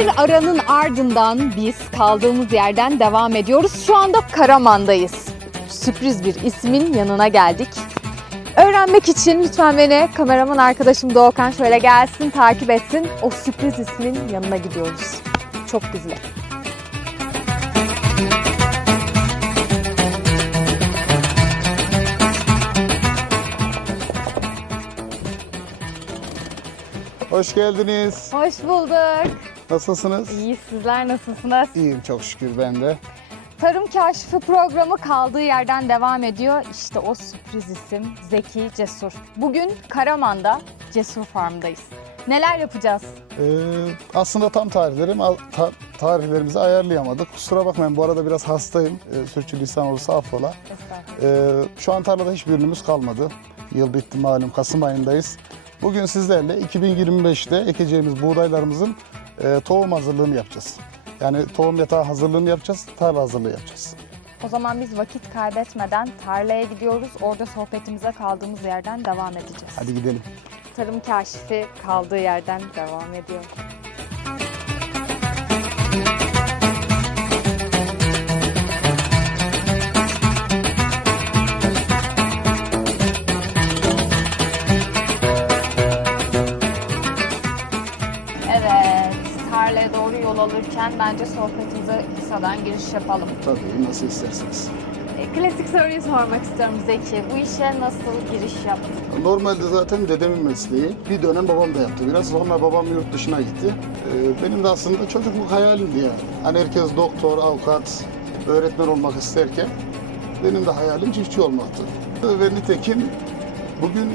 Bir aranın ardından biz kaldığımız yerden devam ediyoruz. Şu anda Karaman'dayız. Sürpriz bir ismin yanına geldik. Öğrenmek için lütfen beni kameraman arkadaşım Doğukan şöyle gelsin, takip etsin. O sürpriz ismin yanına gidiyoruz. Çok güzel. Hoş geldiniz. Hoş bulduk. Nasılsınız? İyi sizler nasılsınız? İyiyim çok şükür ben de. Tarım Kaşifi programı kaldığı yerden devam ediyor. İşte o sürpriz isim Zeki Cesur. Bugün Karaman'da Cesur Farm'dayız. Neler yapacağız? Ee, aslında tam tarihlerim ta- tarihlerimizi ayarlayamadık. Kusura bakmayın bu arada biraz hastayım. Ee, sürçülisan olursa affola. Ee, şu an tarlada hiçbir ürünümüz kalmadı. Yıl bitti malum Kasım ayındayız. Bugün sizlerle 2025'te ekeceğimiz buğdaylarımızın e, tohum hazırlığını yapacağız. Yani tohum yatağı hazırlığını yapacağız, tarla hazırlığı yapacağız. O zaman biz vakit kaybetmeden tarlaya gidiyoruz. Orada sohbetimize kaldığımız yerden devam edeceğiz. Hadi gidelim. Tarım Kaşifi kaldığı yerden devam ediyor. Evet, tarlaya doğru yol alırken bence sohbetimize kısadan giriş yapalım. Tabii nasıl isterseniz. E, Klasik soruyu sormak istiyorum Zeki. Bu işe nasıl giriş yaptın? Normalde zaten dedemin mesleği. Bir dönem babam da yaptı biraz. Sonra babam yurt dışına gitti. Ee, benim de aslında çocukluk hayalimdi yani. Hani herkes doktor, avukat, öğretmen olmak isterken benim de hayalim çiftçi olmaktı. Ve nitekim bugün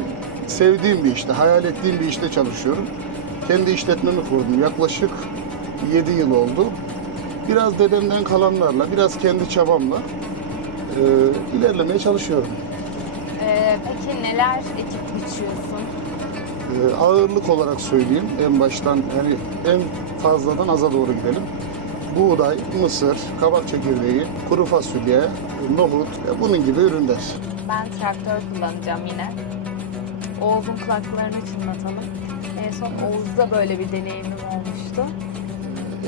sevdiğim bir işte, hayal ettiğim bir işte çalışıyorum. Kendi işletmemi kurdum. Yaklaşık 7 yıl oldu. Biraz dedemden kalanlarla, biraz kendi çabamla e, ilerlemeye çalışıyorum. Ee, peki neler ekip biçiyorsun? Ee, ağırlık olarak söyleyeyim en baştan yani en fazladan aza doğru gidelim. Buğday, mısır, kabak çekirdeği, kuru fasulye, nohut ve bunun gibi ürünler. Ben traktör kullanacağım yine. Oğuz'un kulaklarını çınlatalım. En son Oğuz'da böyle bir deneyimim olmuştu.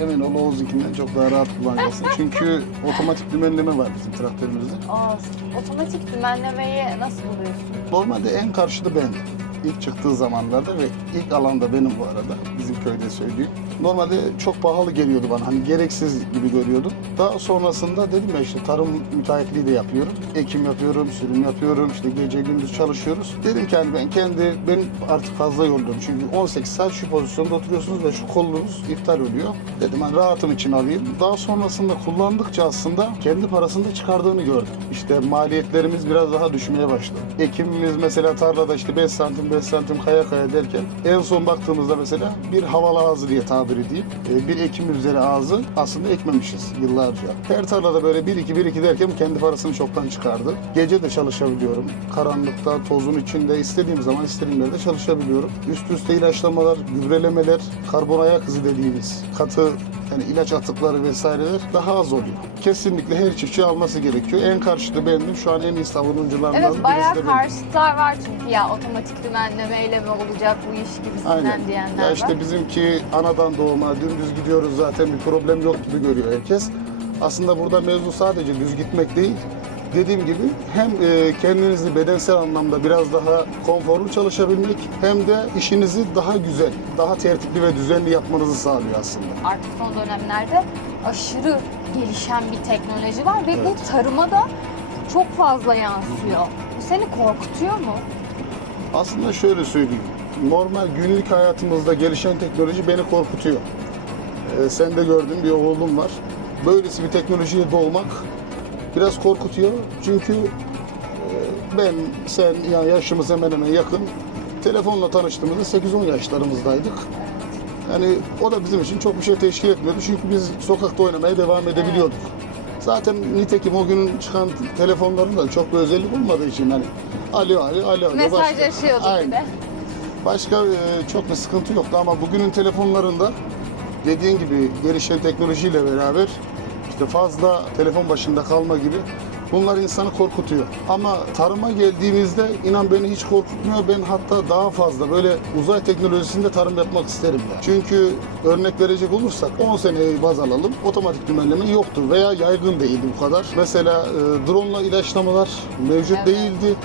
Emin ol Oğuz'unkinden çok daha rahat kullanacaksın. Çünkü otomatik dümenleme var bizim traktörümüzde. Aa, otomatik dümenlemeyi nasıl buluyorsun? Normalde en karşılı ben. İlk çıktığı zamanlarda ve ilk alanda benim bu arada. Bizim köyde söyleyeyim. Normalde çok pahalı geliyordu bana. Hani gereksiz gibi görüyordum. Daha sonrasında dedim ya işte tarım müteahhitliği de yapıyorum. Ekim yapıyorum, sürüm yapıyorum. işte gece gündüz çalışıyoruz. Dedim ki hani ben kendi, benim artık fazla yoruldum. Çünkü 18 saat şu pozisyonda oturuyorsunuz ve şu kolunuz iptal oluyor. Dedim hani rahatım için alayım. Daha sonrasında kullandıkça aslında kendi parasını da çıkardığını gördüm. İşte maliyetlerimiz biraz daha düşmeye başladı. Ekimimiz mesela tarlada işte 5 santim 5 santim kaya kaya derken en son baktığımızda mesela bir havalı ağzı diye tabir edeyim. e, Bir ekim üzeri ağzı aslında ekmemişiz yıllarca. Her tarlada böyle 1 2 1 2 derken kendi parasını çoktan çıkardı. Gece de çalışabiliyorum. Karanlıkta, tozun içinde istediğim zaman istediğim yerde çalışabiliyorum. Üst üste ilaçlamalar, gübrelemeler, karbon ayak izi dediğimiz katı yani ilaç atıkları vesaireler daha az oluyor. Kesinlikle her çiftçi alması gerekiyor. En karşıda bendim. Şu an en iyi savunucularımdan Evet birisi bayağı de benim. karşıtlar var çünkü ya otomatik dümenlemeyle mi olacak bu iş gibisinden Aynen. diyenler Ya işte var. bizimki anadan doğma dümdüz gidiyoruz zaten bir problem yok gibi görüyor herkes. Aslında burada mevzu sadece düz gitmek değil. Dediğim gibi hem e, kendinizi bedensel anlamda biraz daha konforlu çalışabilmek hem de işinizi daha güzel, daha tertipli ve düzenli yapmanızı sağlıyor aslında. Artık son dönemlerde aşırı gelişen bir teknoloji var ve Evet. bu tarıma da çok fazla yansıyor. Bu seni korkutuyor mu? Aslında şöyle söyleyeyim. Normal günlük hayatımızda gelişen teknoloji beni korkutuyor. Ee, sen de gördüğün bir oğlum var. Böylesi bir teknolojiye doğmak biraz korkutuyor. Çünkü e, ben, sen yani yaşımız hemen hemen yakın. Telefonla tanıştığımızda 8-10 yaşlarımızdaydık. Yani o da bizim için çok bir şey teşkil etmiyordu. Çünkü biz sokakta oynamaya devam edebiliyorduk. Zaten nitekim o gün çıkan telefonların da çok bir özellik olmadığı için hani alo alo alo. Mesajlaşıyorduk bir de. Başka e, çok bir sıkıntı yoktu ama bugünün telefonlarında dediğin gibi gelişen teknolojiyle beraber işte fazla telefon başında kalma gibi Bunlar insanı korkutuyor. Ama tarıma geldiğimizde inan beni hiç korkutmuyor. Ben hatta daha fazla böyle uzay teknolojisinde tarım yapmak isterim. ya. Çünkü örnek verecek olursak 10 seneyi baz alalım. Otomatik dümenleme yoktu veya yaygın değildi bu kadar. Mesela e, drone ile ilaçlamalar mevcut Evet. değildi.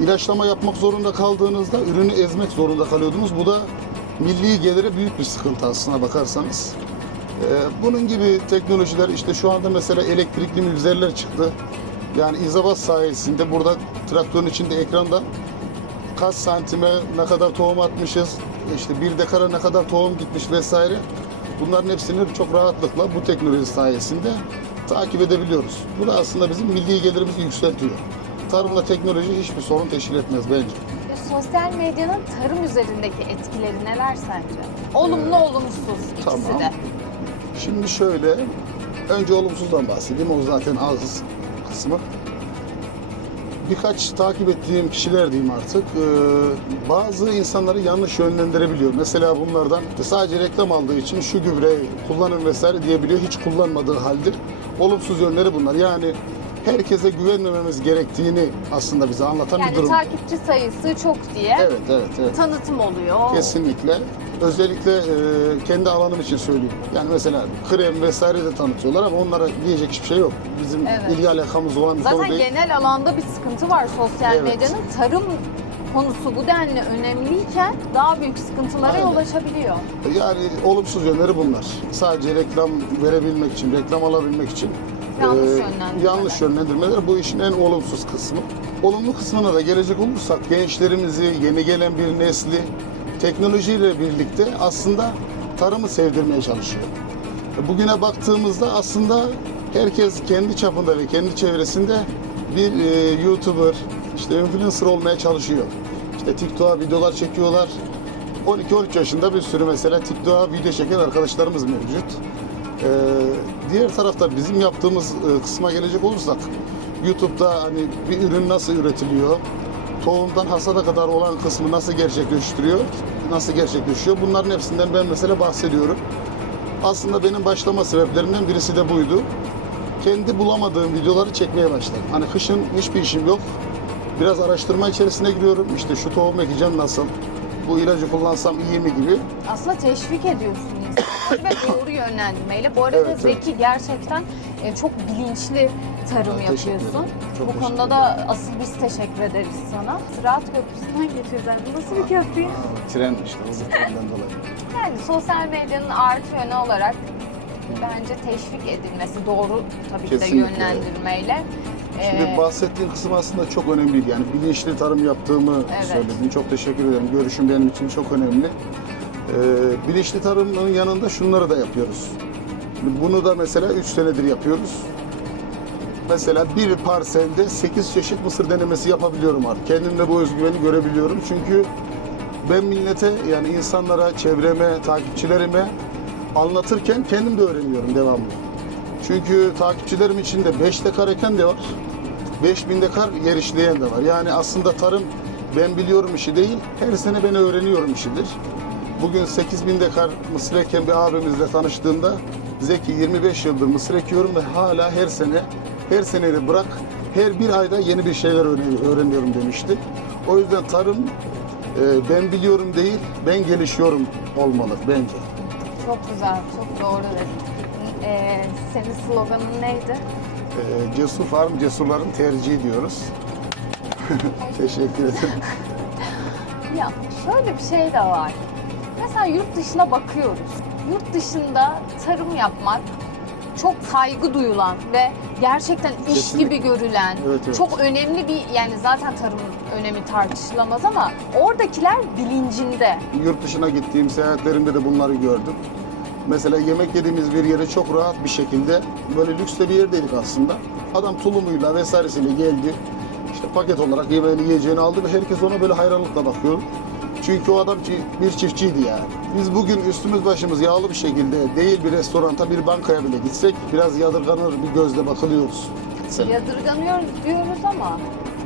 İlaçlama yapmak zorunda kaldığınızda ürünü ezmek zorunda kalıyordunuz. Bu da milli gelire büyük bir sıkıntı aslına bakarsanız. Ee, bunun gibi teknolojiler işte şu anda mesela elektrikli mülzerler çıktı. Yani izabat sayesinde burada traktörün içinde ekranda kaç santime ne kadar tohum atmışız, işte bir dekara ne kadar tohum gitmiş vesaire. Bunların hepsini çok rahatlıkla bu teknoloji sayesinde takip edebiliyoruz. Bu da aslında bizim milli gelirimizi yükseltiyor. Tarımla teknoloji hiçbir sorun teşkil etmez bence. Ya, Sosyal medyanın tarım üzerindeki etkileri neler sence? Olumlu, olumsuz ikisi tamam. de. Şimdi şöyle, önce olumsuzdan bahsedeyim. O zaten az kısmı. Birkaç takip ettiğim kişiler diyeyim artık. e, bazı insanları yanlış yönlendirebiliyor. Mesela bunlardan sadece reklam aldığı için şu gübre kullanın vesaire diyebiliyor. Hiç kullanmadığı halde olumsuz yönleri bunlar. Yani herkese güvenmememiz gerektiğini aslında bize anlatan bir Yani durum. takipçi sayısı çok diye Evet, evet, evet. tanıtım oluyor. Kesinlikle. Özellikle e, kendi alanım için söyleyeyim. Yani mesela krem vesaire de tanıtıyorlar ama onlara diyecek hiçbir şey yok. Bizim Evet. ilgi alakamız olan bir konu Zaten değil. genel alanda bir sıkıntı var sosyal Evet. medyanın. Tarım konusu bu denli önemliyken daha büyük sıkıntılara Aynen. yol açabiliyor. Yani olumsuz yönleri bunlar. Sadece reklam verebilmek için, reklam alabilmek için Yanlış e, yönlendirmeler. yanlış yönlendirmeler bu işin en olumsuz kısmı. Olumlu kısmına da gelecek olursak gençlerimizi, yeni gelen bir nesli teknolojiyle birlikte aslında tarımı sevdirmeye çalışıyor. Bugüne baktığımızda aslında herkes kendi çapında ve kendi çevresinde bir e, YouTuber, işte influencer olmaya çalışıyor. İşte TikTok'a videolar çekiyorlar. 12-13 yaşında bir sürü mesela TikTok'a video çeken arkadaşlarımız mevcut. Ee, diğer tarafta bizim yaptığımız e, kısma gelecek olursak YouTube'da hani bir ürün nasıl üretiliyor, tohumdan hasada kadar olan kısmı nasıl gerçekleştiriyor, nasıl gerçekleşiyor bunların hepsinden ben mesela bahsediyorum. Aslında benim başlama sebeplerimden birisi de buydu. Kendi bulamadığım videoları çekmeye başladım. Hani kışın hiçbir işim yok. Biraz araştırma içerisine giriyorum. İşte şu tohum ekeceğim nasıl, bu ilacı kullansam iyi mi gibi. Aslında teşvik ediyorsun ve doğru yönlendirmeyle. Bu arada Evet, evet. Zeki gerçekten e, çok bilinçli tarım teşekkür yapıyorsun. ederim. Çok Bu konuda da asıl biz teşekkür ederiz sana. Sırat Köprüsü'nden getirdiler. Bu nasıl bir köprü? Tren işte o trenden dolayı. Yani sosyal medyanın artı yönü olarak bence teşvik edilmesi doğru tabii ki de Kesinlikle. yönlendirmeyle. Şimdi Ee, bahsettiğin kısım aslında çok önemli. Yani bilinçli tarım yaptığımı Evet. söyledin. Çok teşekkür ederim. Görüşün benim için çok önemli. Ee, bilinçli tarımın yanında şunları da yapıyoruz. Bunu da mesela 3 senedir yapıyoruz. Mesela bir parselde 8 çeşit mısır denemesi yapabiliyorum artık. Kendimde bu özgüveni görebiliyorum. Çünkü ben millete yani insanlara, çevreme, takipçilerime anlatırken kendim de öğreniyorum devamlı. Çünkü takipçilerim içinde 5 dekar eken de var. 5000 dekar yer işleyen de var. Yani aslında tarım ben biliyorum işi değil, her sene ben öğreniyorum işidir. Bugün 8000 dekar mısır eken bir abimizle tanıştığımda Zeki 25 yıldır mısır ekiyorum ve hala her sene, her sene de bırak her bir ayda yeni bir şeyler öğreni- öğreniyorum demişti. O yüzden tarım e, ben biliyorum değil, ben gelişiyorum olmalı bence. çok güzel, çok doğru dedin. Ee, senin sloganın neydi? E, Cesur Farm, cesurların tercihi diyoruz. Teşekkür ederim. Ya şöyle bir şey de var. Mesela yurt dışına bakıyoruz. Yurt dışında tarım yapmak çok saygı duyulan ve gerçekten iş Kesinlikle. gibi görülen, Evet, evet. çok önemli bir yani zaten tarımın önemi tartışılamaz ama oradakiler bilincinde. Yurt dışına gittiğim seyahatlerimde de bunları gördüm. Mesela yemek yediğimiz bir yere çok rahat bir şekilde böyle lüks de bir yerdeydik aslında. Adam tulumuyla vesairesiyle geldi. İşte paket olarak yemeğini yiyeceğini aldı ve herkes ona böyle hayranlıkla bakıyor. Çünkü o adam bir çiftçiydi yani. Biz bugün üstümüz başımız yağlı bir şekilde değil bir restoranta bir bankaya bile gitsek biraz yadırganır bir gözle bakılıyoruz. Mesela. Yadırganıyoruz diyoruz ama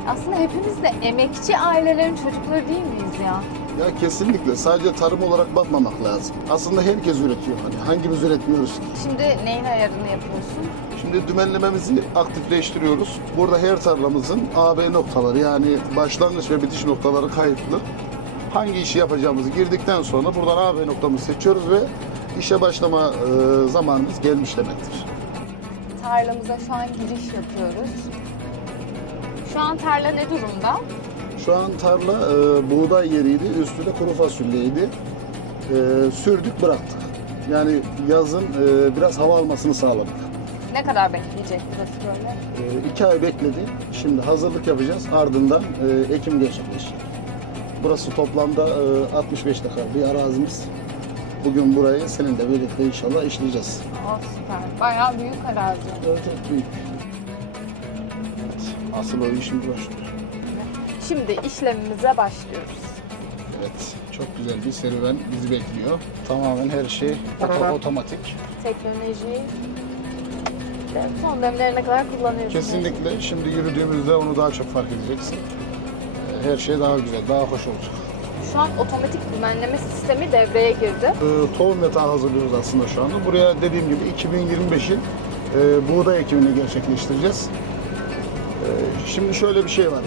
aslında hepimiz de emekçi ailelerin çocukları değil miyiz ya? Ya kesinlikle sadece tarım olarak bakmamak lazım. Aslında herkes üretiyor. Hani hangimiz üretmiyoruz? Şimdi neyin ayarını yapıyorsun? Şimdi dümenlememizi aktifleştiriyoruz. Burada her tarlamızın AB noktaları yani başlangıç ve bitiş noktaları kayıtlı. Hangi işi yapacağımızı girdikten sonra buradan AB noktamızı seçiyoruz ve işe başlama e, zamanımız gelmiş demektir. Tarlamıza şu an giriş yapıyoruz. Şu an tarla ne durumda? Şu an tarla e, buğday yeriydi, üstü de kuru fasulyeydi. E, sürdük bıraktık. Yani yazın e, biraz hava almasını sağladık. Ne kadar bekleyecek burası böyle? E, iki ay bekledi. Şimdi hazırlık yapacağız. Ardından e, ekim gerçekleşecek. Burası toplamda e, 65 dekar bir arazimiz. Bugün burayı seninle birlikte inşallah işleyeceğiz. Aa süper. Bayağı büyük arazi. Evet, çok büyük. Evet, asıl o işimiz başlıyor. Şimdi işlemimize başlıyoruz. Evet, çok güzel bir serüven bizi bekliyor. Tamamen her şey oto- otomatik. Teknolojiyi de son demlerine kadar kullanıyoruz. Kesinlikle şimdi yürüdüğümüzde onu daha çok fark edeceksin. Her şey daha güzel, daha hoş olacak. Şu an otomatik dümenleme sistemi devreye girdi. Ee, Tohum yatağı hazırlıyoruz aslında şu anda. Buraya dediğim gibi 2025'in e, buğday ekimini gerçekleştireceğiz. Ee, Şimdi şöyle bir şey var.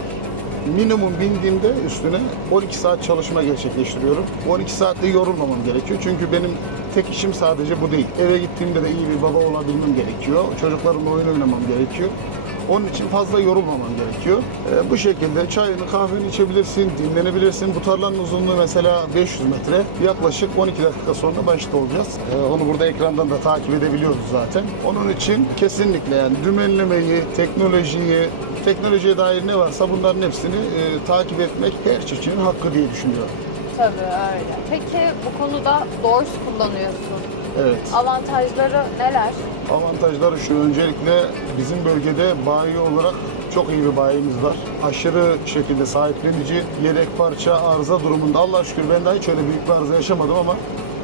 Minimum bindiğimde üstüne 12 saat çalışma gerçekleştiriyorum. 12 saatte yorulmamam gerekiyor. Çünkü benim tek işim sadece bu değil. Eve gittiğimde de iyi bir baba olabilmem gerekiyor. Çocuklarımla oyun oynamam gerekiyor. Onun için fazla yorulmamam gerekiyor. Ee, bu şekilde çayını kahveni içebilirsin, dinlenebilirsin. Bu tarlanın uzunluğu mesela 500 metre. Yaklaşık 12 dakika sonra başta olacağız. Ee, onu burada ekrandan da takip edebiliyoruz zaten. Onun için kesinlikle yani dümenlemeyi, teknolojiyi, teknolojiye dair ne varsa bunların hepsini e, takip etmek her çiftçinin hakkı diye düşünüyorum. Tabii öyle. Peki bu konuda Doors kullanıyorsun. Evet. Avantajları neler? Avantajları şu öncelikle bizim bölgede bayi olarak çok iyi bir bayimiz var. Aşırı şekilde sahiplenici, yedek parça, arıza durumunda Allah şükür ben daha hiç öyle büyük bir arıza yaşamadım ama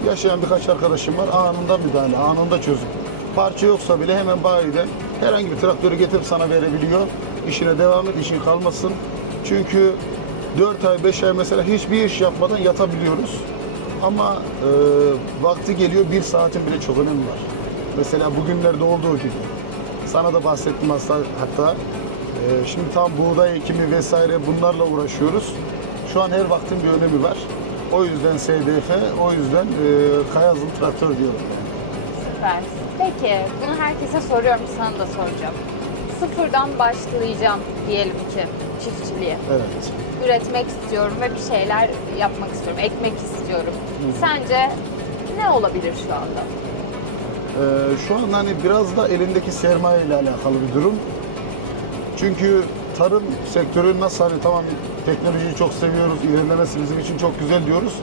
yaşayan birkaç arkadaşım var. Anında müdahale, anında çözüm. Parça yoksa bile hemen bayiden herhangi bir traktörü getirip sana verebiliyor. İşine devam et, işin kalmasın. Çünkü 4 ay, 5 ay mesela hiçbir iş yapmadan yatabiliyoruz. Ama e, vakti geliyor bir saatin bile çok önemi var. Mesela bugünlerde olduğu gibi. Sana da bahsettim hasta, hatta. e, şimdi tam buğday ekimi vesaire bunlarla uğraşıyoruz. Şu an her vaktin bir önemi var. O yüzden SDF, o yüzden e, Kayazlı traktör diyorum. Süper. Peki bunu herkese soruyorum sana da soracağım. Sıfırdan başlayacağım diyelim ki çiftçiliğe. Evet. Üretmek istiyorum ve bir şeyler yapmak istiyorum, ekmek istiyorum. Sence ne olabilir şu anda? Ee, şu an hani biraz da elindeki sermaye ile alakalı bir durum. Çünkü tarım sektörü nasıl hani tamam teknolojiyi çok seviyoruz, ilerlemesi bizim için çok güzel diyoruz.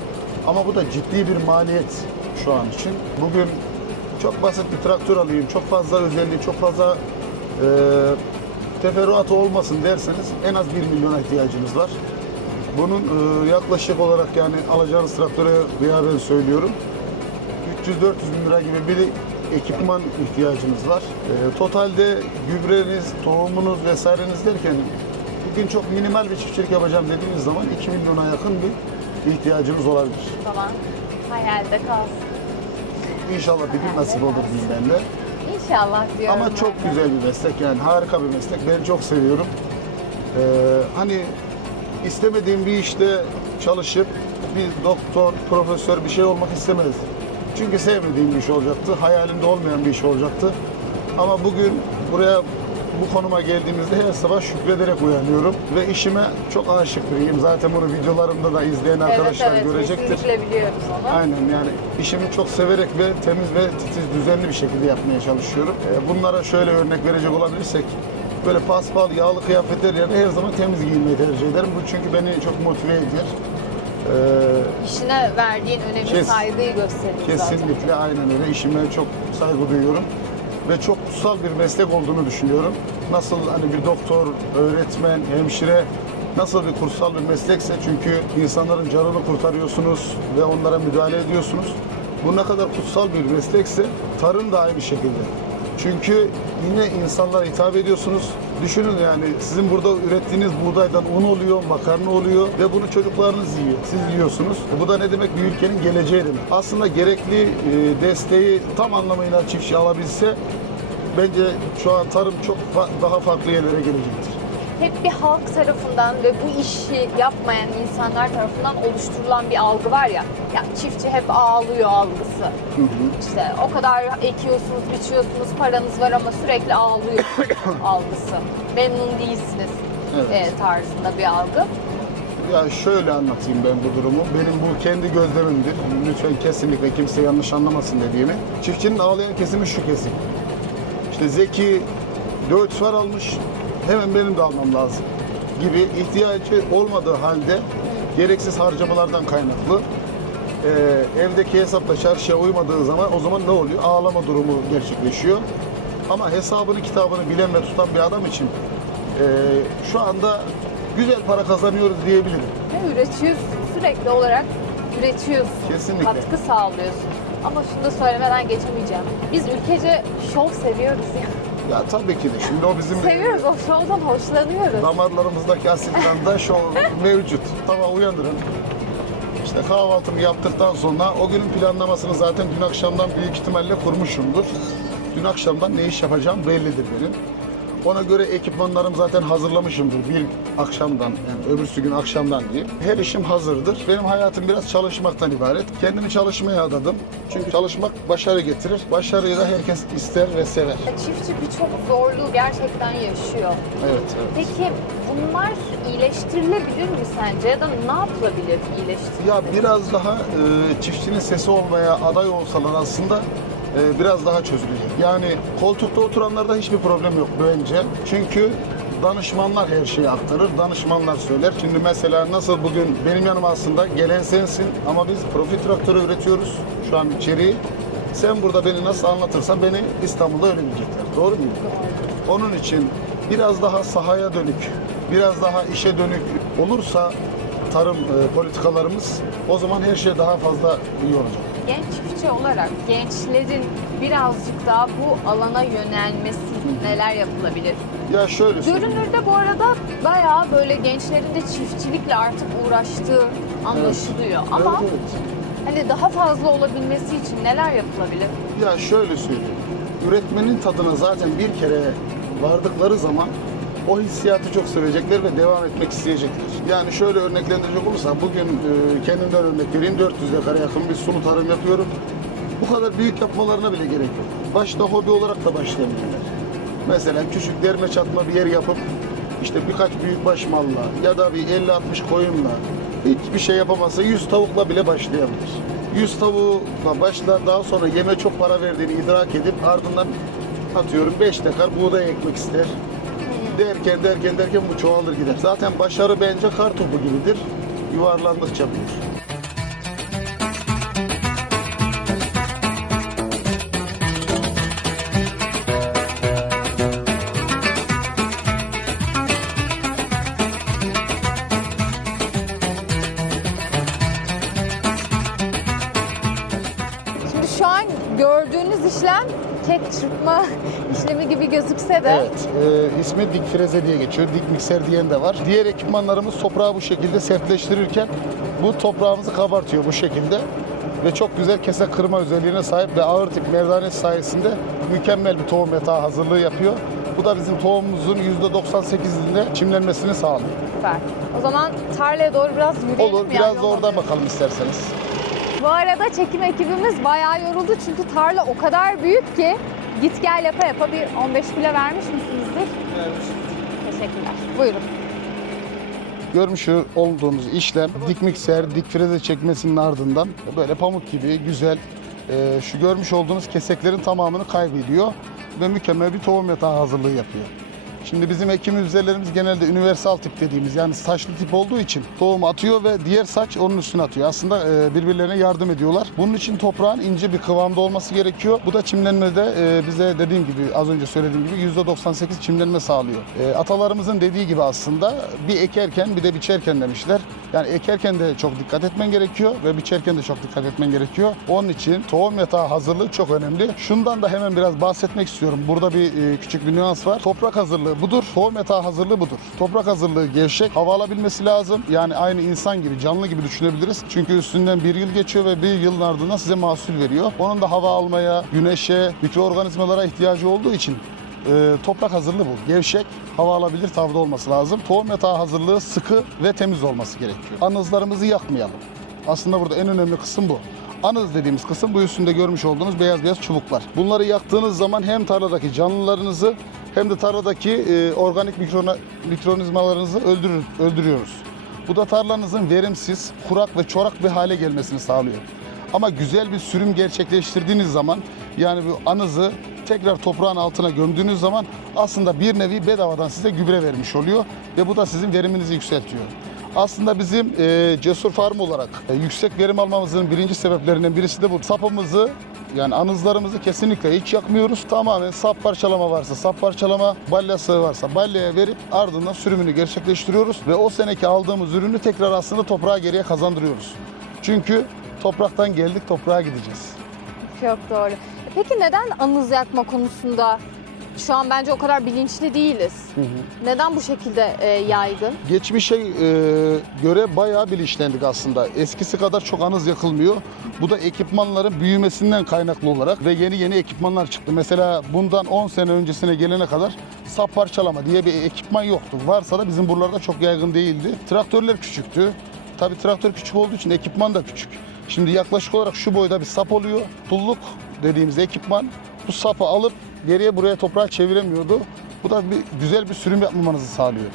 Ama bu da ciddi bir maliyet şu an için. Bugün çok basit bir traktör alayım, çok fazla özelliği, çok fazla e, teferruatı olmasın derseniz en az 1 milyona ihtiyacınız var. Bunun e, yaklaşık olarak yani alacağınız traktöre veya ben söylüyorum 300-400 bin lira gibi bir ekipman ihtiyacınız var. E, totalde gübreniz, tohumunuz vesaireniz derken bugün çok minimal bir çiftçilik yapacağım dediğiniz zaman 2 milyona yakın bir ihtiyacınız olabilir. O zaman hayalde kalsın. İnşallah bir gün nasip olur de. İnşallah diyorum. Ama çok de. güzel bir meslek yani harika bir meslek. Ben çok seviyorum. Ee, hani istemediğim bir işte çalışıp bir doktor, profesör bir şey olmak istemezdim. Çünkü sevmediğim bir iş olacaktı. Hayalimde olmayan bir iş olacaktı. Ama bugün buraya bu konuma geldiğimizde her sabah şükrederek uyanıyorum ve işime çok aşık biriyim. Zaten bunu videolarımda da izleyen arkadaşlar evet, evet, görecektir. Kesinlikle biliyoruz onu. Aynen yani işimi çok severek ve temiz ve titiz düzenli bir şekilde yapmaya çalışıyorum. Ee, Bunlara şöyle örnek verecek olabilirsek böyle paspal yağlı kıyafetler yerine her zaman temiz giyinmeyi tercih ederim. Bu çünkü beni çok motive eder. Ee, İşine verdiğin önemi, Kes- saygıyı gösteriyor zaten. Kesinlikle aynen öyle. İşime çok saygı duyuyorum. Ve çok kutsal bir meslek olduğunu düşünüyorum. Nasıl hani bir doktor, öğretmen, hemşire nasıl bir kutsal bir meslekse çünkü insanların canını kurtarıyorsunuz ve onlara müdahale ediyorsunuz. Bu ne kadar kutsal bir meslekse tarım da aynı şekilde. Çünkü yine insanlara hitap ediyorsunuz. Düşünün yani sizin burada ürettiğiniz buğdaydan un oluyor, makarna oluyor ve bunu çocuklarınız yiyor. Siz yiyorsunuz. Bu da ne demek? Bir ülkenin geleceği demek. Aslında gerekli e, desteği tam anlamıyla çiftçi alabilse bence şu an tarım çok daha farklı yerlere gelecektir. Hep bir halk tarafından ve bu işi yapmayan insanlar tarafından oluşturulan bir algı var ya. Ya çiftçi hep ağlıyor algısı. İşte o kadar ekiyorsunuz, biçiyorsunuz, paranız var ama sürekli ağlıyor algısı. Memnun değilsiniz Evet. e, tarzında bir algı. Ya şöyle anlatayım ben bu durumu. Benim bu kendi gözlemimdir. Lütfen kesinlikle kimse yanlış anlamasın dediğimi. Çiftçinin ağlayan kesimi şu kesim. İşte Zeki 4 svar almış, hemen benim de almam lazım gibi ihtiyacı olmadığı halde gereksiz harcamalardan kaynaklı e, evdeki hesapla çarşıya uymadığı zaman o zaman ne oluyor? Ağlama durumu gerçekleşiyor. Ama hesabını kitabını bilen ve tutan bir adam için e, şu anda güzel para kazanıyoruz diyebilirim. Ve üretiyorsun, sürekli olarak üretiyorsun. Kesinlikle. Katkı sağlıyorsun. Ama şunu da söylemeden geçemeyeceğim. Biz ülkece şov seviyoruz ya. Ya tabii ki de şimdi o bizim Seviyoruz, o şovdan hoşlanıyoruz. damarlarımızdaki asitten şu mevcut. Sabah uyanırım. İşte kahvaltımı yaptıktan sonra o günün planlamasını zaten dün akşamdan büyük ihtimalle kurmuşumdur. Dün akşamdan ne iş yapacağım bellidir benim. Ona göre ekipmanlarım zaten hazırlamışımdır bir akşamdan yani öbürsü gün akşamdan diyeyim. Her işim hazırdır. Benim hayatım biraz çalışmaktan ibaret. Kendimi çalışmaya adadım. Çünkü çalışmak başarı getirir. Başarıyı da herkes ister ve sever. Çiftçi birçok zorluğu gerçekten yaşıyor. Evet, evet. Peki bunlar iyileştirilebilir mi sence? Ya da ne yapılabilir iyileştirilebilir? Ya biraz daha e, çiftçinin sesi olmaya aday olsalar aslında e, biraz daha çözülecek. Yani koltukta oturanlarda hiçbir problem yok bence. Çünkü danışmanlar her şeyi aktarır, danışmanlar söyler. Şimdi mesela nasıl bugün benim yanıma aslında gelen sensin ama biz profil traktörü üretiyoruz şu an içeriği. Sen burada beni nasıl anlatırsan beni İstanbul'da öyle bilecekler. Doğru mu? Onun için biraz daha sahaya dönük, biraz daha işe dönük olursa tarım e, politikalarımız o zaman her şey daha fazla iyi olacak. Genç çiftçi olarak gençlerin birazcık daha bu alana yönelmesi neler yapılabilir? Ya şöyle. Görünürde bu arada bayağı böyle gençlerin de çiftçilikle artık uğraştığı anlaşılıyor. Ama Evet, evet. hani daha fazla olabilmesi için neler yapılabilir? Ya şöyle söyleyeyim. Üretmenin tadına zaten bir kere vardıkları zaman o hissiyatı çok sevecekler ve devam etmek isteyecekler. Yani şöyle örneklendirecek olursa bugün e, kendimden örnek vereyim 400 dekara yakın bir sulu tarım yapıyorum. Bu kadar büyük yapmalarına bile gerek yok. Başta hobi olarak da başlayabilirler. Mesela küçük derme çatma bir yer yapıp işte birkaç büyükbaş malla ya da bir 50-60 koyunla hiçbir şey yapamazsa 100 tavukla bile başlayabilir. 100 tavuğla başlar daha sonra yeme çok para verdiğini idrak edip ardından atıyorum 5 dekar buğday ekmek ister. Derken derken derken bu çoğalır gider. Zaten başarı bence kar topu gibidir. Yuvarlandıkça büyür. Şu an gördüğünüz işlem kek çırpma işlemi gibi gözükse de Evet, e, ismi dik freze diye geçiyor. Dik mikser diyen de var. Diğer ekipmanlarımız toprağı bu şekilde sertleştirirken bu toprağımızı kabartıyor bu şekilde. Ve çok güzel kese kırma özelliğine sahip ve ağır tip merdanesi sayesinde mükemmel bir tohum yatağı hazırlığı yapıyor. Bu da bizim tohumumuzun %98'inde çimlenmesini sağlıyor. süper. O zaman tarlaya doğru biraz yürüyelim Olur, biraz Yani da oradan bakalım isterseniz. Bu arada çekim ekibimiz bayağı yoruldu çünkü tarla o kadar büyük ki git gel yapa yapa bir 15 kilo vermiş misinizdir? Teşekkürler. Buyurun. Görmüş olduğunuz işlem dik mikser, dik freze çekmesinin ardından böyle pamuk gibi güzel e, şu görmüş olduğunuz keseklerin tamamını kaybediyor ve mükemmel bir tohum yatağı hazırlığı yapıyor. Şimdi bizim ekim üzerlerimiz genelde universal tip dediğimiz yani saçlı tip olduğu için tohum atıyor ve diğer saç onun üstüne atıyor. Aslında e, birbirlerine yardım ediyorlar. Bunun için toprağın ince bir kıvamda olması gerekiyor. Bu da çimlenmede e, bize dediğim gibi az önce söylediğim gibi %98 çimlenme sağlıyor. E, atalarımızın dediği gibi aslında bir ekerken bir de biçerken demişler. Yani ekerken de çok dikkat etmen gerekiyor ve biçerken de çok dikkat etmen gerekiyor. Onun için tohum yatağı hazırlığı çok önemli. Şundan da hemen biraz bahsetmek istiyorum. Burada bir küçük bir nüans var. Toprak hazırlığı budur. Tohum yatağı hazırlığı budur. Toprak hazırlığı gevşek, hava alabilmesi lazım. Yani aynı insan gibi, canlı gibi düşünebiliriz. Çünkü üstünden bir yıl geçiyor ve bir yılın ardından size mahsul veriyor. Onun da hava almaya, güneşe, mikroorganizmalara ihtiyacı olduğu için e, toprak hazırlığı bu. Gevşek, hava alabilir tavda olması lazım. Tohum yatağı hazırlığı sıkı ve temiz olması gerekiyor. Anızlarımızı yakmayalım. Aslında burada en önemli kısım bu. Anız dediğimiz kısım bu üstünde görmüş olduğunuz beyaz beyaz çubuklar. Bunları yaktığınız zaman hem tarladaki canlılarınızı hem de tarladaki e, organik mikrona, mikronizmalarınızı öldürür, öldürüyoruz. Bu da tarlanızın verimsiz, kurak ve çorak bir hale gelmesini sağlıyor. Ama güzel bir sürüm gerçekleştirdiğiniz zaman yani bu anızı tekrar toprağın altına gömdüğünüz zaman aslında bir nevi bedavadan size gübre vermiş oluyor ve bu da sizin veriminizi yükseltiyor. Aslında bizim e, Cesur Farm olarak e, yüksek verim almamızın birinci sebeplerinden birisi de bu. Sapımızı yani anızlarımızı kesinlikle hiç yakmıyoruz. Tamamen sap parçalama varsa sap parçalama, balyası varsa balyaya verip ardından sürümünü gerçekleştiriyoruz. Ve o seneki aldığımız ürünü tekrar aslında toprağa geriye kazandırıyoruz. Çünkü topraktan geldik toprağa gideceğiz. Çok doğru. Peki neden anız yakma konusunda şu an bence o kadar bilinçli değiliz? Neden bu şekilde e, yaygın? Geçmişe e, göre bayağı bilinçlendik aslında. Eskisi kadar çok anız yakılmıyor. Bu da ekipmanların büyümesinden kaynaklı olarak ve yeni yeni ekipmanlar çıktı. Mesela bundan 10 sene öncesine gelene kadar sap parçalama diye bir ekipman yoktu. Varsa da bizim buralarda çok yaygın değildi. Traktörler küçüktü. Tabii traktör küçük olduğu için ekipman da küçük. Şimdi yaklaşık olarak şu boyda bir sap oluyor. Pulluk dediğimiz ekipman bu sapı alıp geriye buraya toprağa çeviremiyordu. Bu da bir güzel bir sürüm yapmamanızı sağlıyor.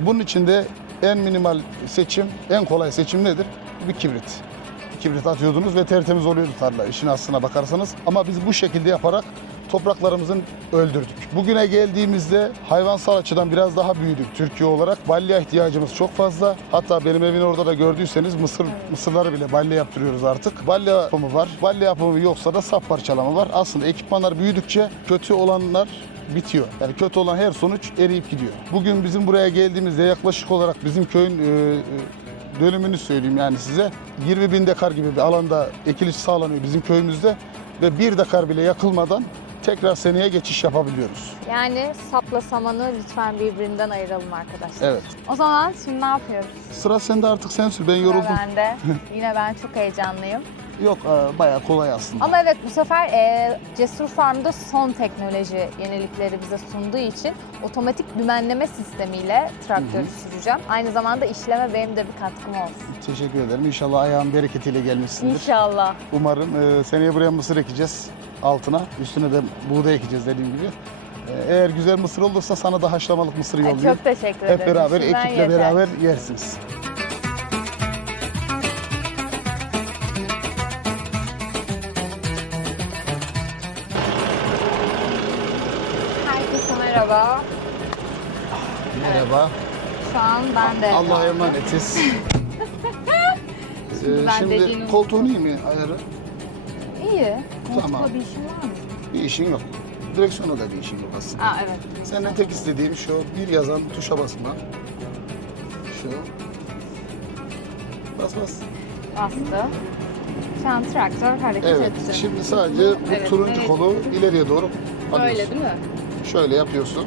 Bunun için de en minimal seçim, en kolay seçim nedir? Bir kibrit. Kibrit atıyordunuz ve tertemiz oluyordu tarla işin aslına bakarsanız. Ama biz bu şekilde yaparak topraklarımızın öldürdük. Bugüne geldiğimizde hayvansal açıdan biraz daha büyüdük Türkiye olarak. Balya ihtiyacımız çok fazla. Hatta benim evin orada da gördüyseniz mısır mısırları bile balya yaptırıyoruz artık. Balya yapımı var. Balya yapımı yoksa da sap parçalama var. Aslında ekipmanlar büyüdükçe kötü olanlar bitiyor. Yani kötü olan her sonuç eriyip gidiyor. Bugün bizim buraya geldiğimizde yaklaşık olarak bizim köyün e, e, dönümünü söyleyeyim yani size. 20 bin dekar gibi bir alanda ekiliş sağlanıyor bizim köyümüzde ve bir dekar bile yakılmadan tekrar seneye geçiş yapabiliyoruz. Yani sapla samanı lütfen birbirinden ayıralım arkadaşlar. Evet. O zaman şimdi ne yapıyoruz? Sıra sende artık sen sür. Ben yoruldum. Sıra bende. Yine ben çok heyecanlıyım. Yok e, bayağı kolay aslında. Ama evet bu sefer e, Cesur Farm'da son teknoloji yenilikleri bize sunduğu için otomatik dümenleme sistemiyle traktörü süreceğim. Aynı zamanda işleme benim de bir katkım olsun. Teşekkür ederim. İnşallah ayağın bereketiyle gelmişsindir. İnşallah. Umarım e, seneye buraya mısır ekeceğiz altına. Üstüne de buğday ekeceğiz dediğim gibi. E, eğer güzel mısır olursa sana da haşlamalık mısır Ay, yollayayım. çok teşekkür ederim. Hep beraber, Şimdiden ekiple yeter. beraber yersiniz. Merhaba. Şu an ben de. Allah'a emanetiz. Ee, ben şimdi koltuğun iyi mi ayarı? İyi. Tamam. Mutlu bir işin var mı? Bir işin yok. Direksiyonda da bir işin yok aslında. Aa evet. Senden tek istediğim şu bir yazan tuşa basma. Şu. Bas bas. Bastı. Şu an traktör hareket Evet. etti. Şimdi sadece bu Evet, turuncu evet. kolu ileriye doğru alıyorsun. Öyle değil mi? Şöyle yapıyorsun.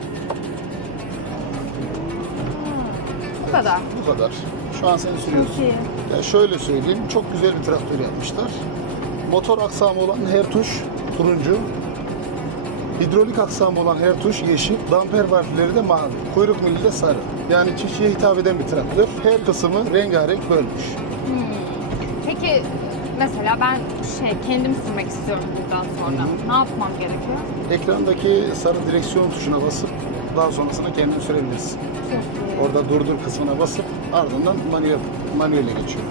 Kadar. Bu kadar. Şu an sen sürüyorsun. Çok iyi. Ya şöyle söyleyeyim, çok güzel bir traktör yapmışlar. Motor aksamı olan her tuş turuncu. Hidrolik aksamı olan her tuş yeşil. Damper valfleri de mavi. Kuyruk milli de sarı. Yani çiftçiye hitap eden bir traktör. Her kısmı rengarenk bölmüş. Peki mesela ben şey kendim sürmek istiyorum buradan sonra. Ne yapmam gerekiyor? Ekrandaki sarı direksiyon tuşuna basıp daha sonrasında kendin sürebilirsin. Orada durdur kısmına basıp ardından manuel, manuele geçiyor.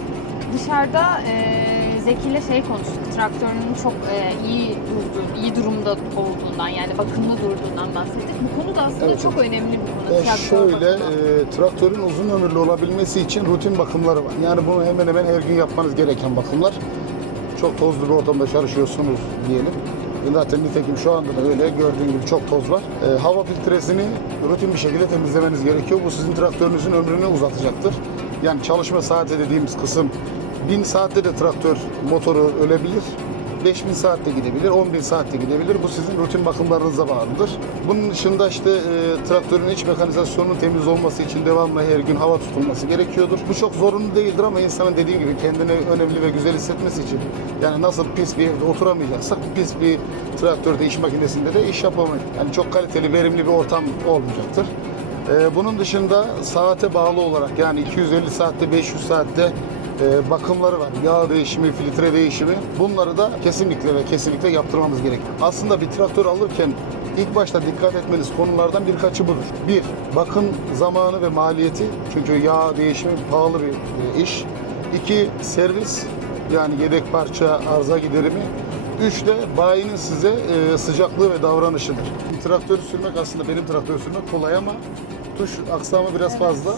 Dışarıda e, Zeki ile şey konuştuk. Traktörünün çok e, iyi durduğu, iyi durumda olduğundan yani bakımlı durduğundan bahsettik. Bu konu da aslında Evet, çok evet. önemli bir konu. Traktör şöyle bakımı. e, traktörün uzun ömürlü olabilmesi için rutin bakımları var. Yani bunu hemen hemen her gün yapmanız gereken bakımlar. Çok tozlu bir ortamda çalışıyorsunuz diyelim. Zaten nitekim şu anda da öyle gördüğün gibi çok toz var. E, hava filtresini rutin bir şekilde temizlemeniz gerekiyor. Bu sizin traktörünüzün ömrünü uzatacaktır. Yani çalışma saati dediğimiz kısım 1000 saatte de traktör motoru ölebilir. 5000 saatte gidebilir, 10.000 saatte gidebilir. Bu sizin rutin bakımlarınıza bağlıdır. Bunun dışında işte e, traktörün iç mekanizasyonunun temiz olması için devamlı her gün hava tutulması gerekiyordur. Bu çok zorunlu değildir ama insanın dediğim gibi kendini önemli ve güzel hissetmesi için yani nasıl pis bir evde oturamayacaksak pis bir traktörde iş makinesinde de iş yapamayız. Yani çok kaliteli, verimli bir ortam olmayacaktır. Ee, bunun dışında saate bağlı olarak yani 250 saatte 500 saatte e, bakımları var. Yağ değişimi, filtre değişimi. Bunları da kesinlikle ve kesinlikle yaptırmamız gerekiyor. Aslında bir traktör alırken ilk başta dikkat etmeniz konulardan birkaçı budur. Bir, bakım zamanı ve maliyeti. Çünkü yağ değişimi pahalı bir e, iş. İki, servis yani yedek parça, arıza giderimi. Üç de bayinin size e, sıcaklığı ve davranışıdır. Traktörü sürmek aslında benim traktörü sürmek kolay ama tuş aksamı biraz fazla.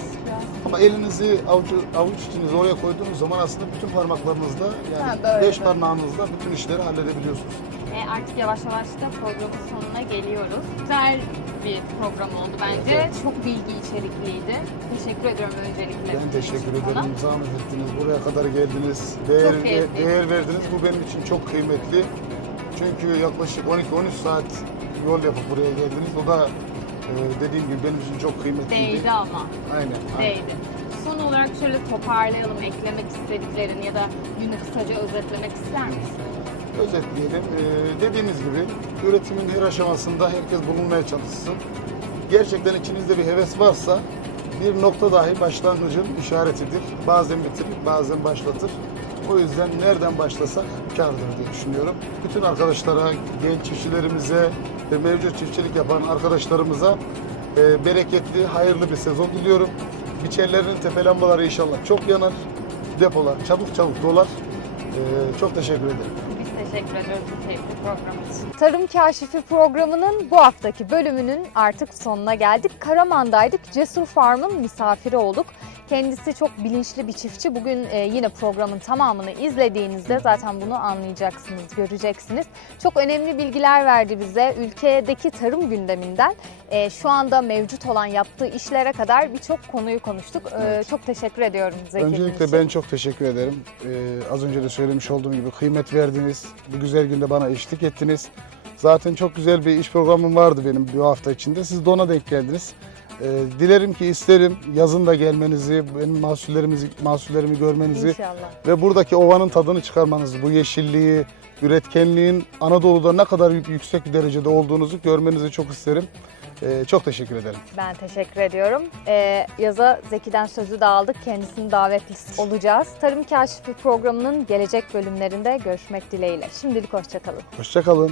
Ama elinizi avuç, avuç içinize oraya koyduğunuz zaman aslında bütün parmaklarınızla yani Ha, böyle, beş böyle. parmağınızla bütün işleri halledebiliyorsunuz. E, artık yavaş yavaş da programın sonuna geliyoruz. Güzel bir program oldu bence. Çok bilgi içerikliydi. Teşekkür ediyorum öncelikle. Ben teşekkür Sana. ederim. Zahmet ettiniz. Buraya kadar geldiniz. Değer, Çok keyifli. değer verdiniz. Bu benim için çok kıymetli. Çünkü yaklaşık 12-13 saat yol yapıp buraya geldiniz. O da e, dediğim gibi benim için çok kıymetliydi. Değdi ama. Aynen. aynen. Değdi. Son olarak şöyle toparlayalım. Eklemek istediklerini ya da günü kısaca özetlemek ister misin? Özetleyelim. Ee, dediğimiz gibi üretimin her aşamasında herkes bulunmaya çalışsın. Gerçekten içinizde bir heves varsa bir nokta dahi başlangıcın işaretidir. Bazen bitirir, bazen başlatır. O yüzden nereden başlasak kârdır diye düşünüyorum. Bütün arkadaşlara, genç çiftçilerimize ve mevcut çiftçilik yapan arkadaşlarımıza e, bereketli, hayırlı bir sezon diliyorum. Biçerlerin tepe lambaları inşallah çok yanar. Depolar çabuk çabuk dolar. Ee, çok teşekkür ederim. Biz teşekkür ediyoruz bu keyifli program için. Tarım Kaşifi programının bu haftaki bölümünün artık sonuna geldik. Karaman'daydık. Cesur Farm'ın misafiri olduk. Kendisi çok bilinçli bir çiftçi. Bugün e, yine programın tamamını izlediğinizde zaten bunu anlayacaksınız, göreceksiniz. Çok önemli bilgiler verdi bize. Ülkedeki tarım gündeminden e, şu anda mevcut olan yaptığı işlere kadar birçok konuyu konuştuk. E, Evet. Çok teşekkür ediyorum Zeki. Öncelikle ben çok teşekkür ederim. Ee, az önce de söylemiş olduğum gibi kıymet verdiniz. Bu güzel günde bana eşlik ettiniz. Zaten çok güzel bir iş programım vardı benim bu hafta içinde. Siz de ona denk geldiniz. Ee, dilerim ki isterim yazın da gelmenizi, benim mahsullerimizi, mahsullerimi görmenizi İnşallah. ve buradaki ovanın tadını çıkarmanızı, bu yeşilliği, üretkenliğin Anadolu'da ne kadar yük- yüksek bir derecede olduğunuzu görmenizi çok isterim. Ee, çok teşekkür ederim. Ben teşekkür ediyorum. Ee, yaza Zeki'den sözü de aldık. Kendisini davetli olacağız. Tarım Kaşifi programının gelecek bölümlerinde görüşmek dileğiyle. Şimdilik hoşçakalın. Hoşçakalın.